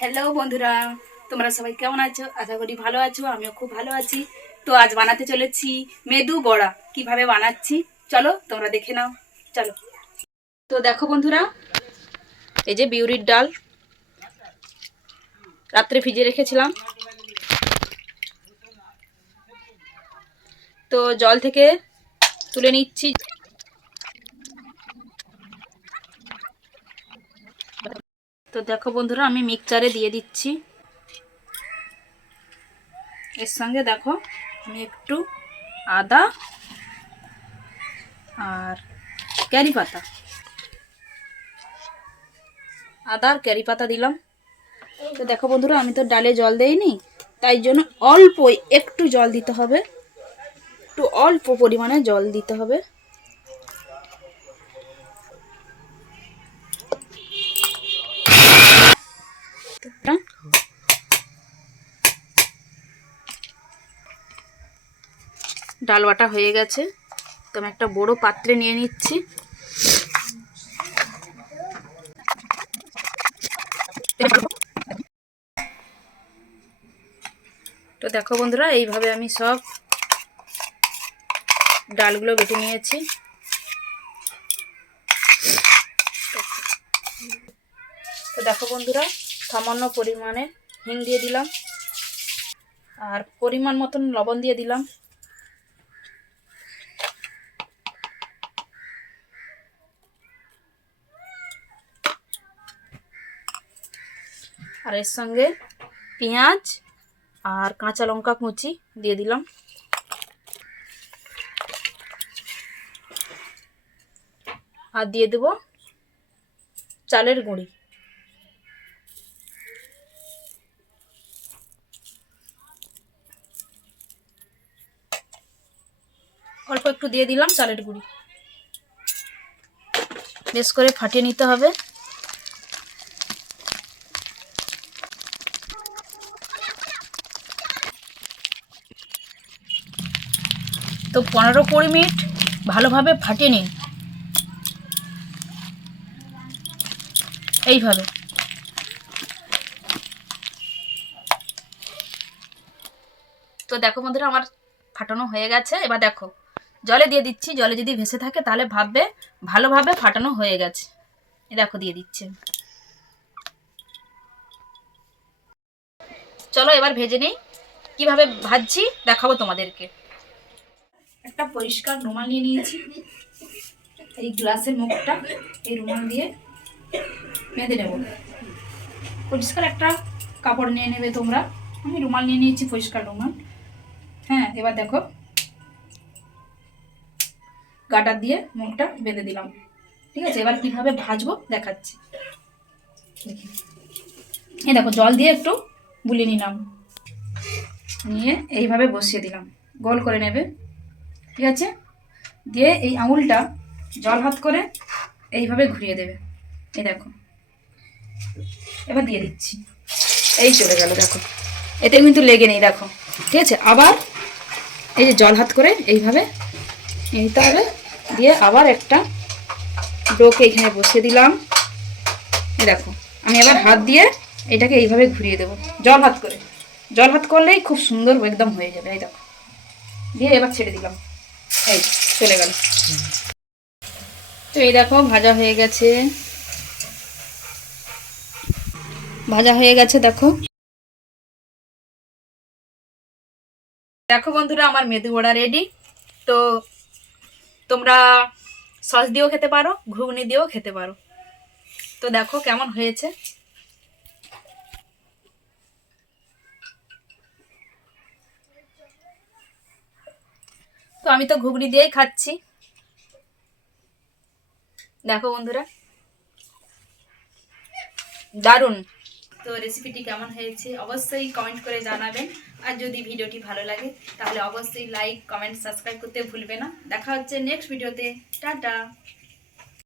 Hello বন্ধুরা, তোমরা সবাই কেমন আছো? আশা করি ভালো আছো, আমিও খুব ভালো আছি। তো আজ বানাতে চলেছি মেদু বড়া। কীভাবে বানাচ্ছি? চলো, তোমরা দেখে নাও। চলো। তো দেখো বন্ধুরা, এই যে বিউরির ডাল। রাত্রে ভিজে রেখেছিলাম। তো জল থেকে তুলে নিচ্ছি। তো দেখো বন্ধুরা, আমি মিক্সচারে দিয়ে দিচ্ছি। এর সঙ্গে দেখো, আমি একটু আদা আর ক্যারি পাতা। আদা আর ক্যারি পাতা দিলাম। তো দেখো বন্ধুরা, আমি তো ডালে জল দেইনি, তাই জন্য অল্প একটু জল দিতে হবে। একটু অল্প পরিমাণে জল দিতে হবে। ডাল বাটা হয়ে গেছে। তো আমি একটা বড় পাত্রে নিয়ে নিচ্ছি। তো দেখো বন্ধুরা, এইভাবে আমি সব ডালগুলো বেটে নিয়েছি। তো দেখো বন্ধুরা, সামান্য পরিমাণে হিং দিয়ে দিলাম। আর পরিমাণ মতন লবণ দিয়ে দিলাম। আর এর সঙ্গে পেঁয়াজ আর কাঁচা লঙ্কা কুচি দিয়ে দিলাম। আর দিয়ে দেব চালের গুঁড়ি। অল্প একটু দিয়ে দিলাম চালের গুঁড়ি। বেশ করে ফাটিয়ে নিতে হবে। তো পনেরো কুড়ি মিনিট ভালোভাবে ফাটিয়ে নিন। এইভাবে। তো দেখো বন্ধুরা, আমার ফাটানো হয়ে গেছে। এবার দেখো, জলে দিয়ে দিচ্ছি। জলে যদি ভেসে থাকে, তাহলে ভাববে ভালোভাবে ফাটানো হয়ে গেছে। এ দেখো, দিয়ে দিচ্ছে। চলো এবার ভেজে নিই। কীভাবে ভাজছি, দেখাবো তোমাদেরকে। একটা পরিষ্কার রুমাল নিয়ে নিয়েছি। এই গ্লাসের মুখটা এই রুমাল দিয়ে বেঁধে নেব। পরিষ্কার একটা কাপড় নিয়ে নেবে তোমরা। আমি রুমাল নিয়ে নিয়েছি পরিষ্কার রুমাল। হ্যাঁ এবার দেখো। গাটার দিয়ে মুখটা বেঁধে দিলাম। ঠিক আছে, এবার কীভাবে ভাজবো দেখাচ্ছি। দেখি। এই দেখো, জল দিয়ে একটু বুলিয়ে নিলাম। নিয়ে এইভাবে বসিয়ে দিলাম। গোল করে নেবে। ঠিক আছে? দিয়ে এই আঙুলটা জল হাত করে এইভাবে ঘুরিয়ে দেবে। এই দেখো। এবার দিয়ে দিচ্ছি। এই চলে গেল, দেখো। এতে কিন্তু লেগে নেই, দেখো। ঠিক আছে? আবার এই যে জল হাত করে এইভাবে নিতে হবে। দিয়ে আবার একটা ডোকে এখানে বসিয়ে দিলাম। এই দেখো, আমি আবার হাত দিয়ে এটাকে এইভাবে ঘুরিয়ে দেবো। জল হাত করে। জল হাত করলেই খুব সুন্দর একদম হয়ে যাবে, এই দেখো। দিয়ে এবার ছেড়ে দিলাম। এই, চলে গেল। তো এই দেখো, ভাজা হয়ে গেছে। ভাজা হয়ে গেছে, দেখো। দেখো বন্ধুরা, আমার মেদু বড়া রেডি তো তোমরা সস দিয়েও খেতে পারো, ঘুগনি দিয়েও খেতে পারো। তো দেখো কেমন হয়েছে। তো আমি তো ঘুগনি দিয়েই খাচ্ছি। দেখো বন্ধুরা। দারুণ। তো রেসিপিটি কেমন হয়েছে অবশ্যই কমেন্ট করে জানাবেন। আর যদি ভিডিওটি ভালো লাগে, তাহলে অবশ্যই লাইক কমেন্ট সাবস্ক্রাইব করতে ভুলবে না। দেখা হচ্ছে নেক্সট ভিডিওতে টাটা।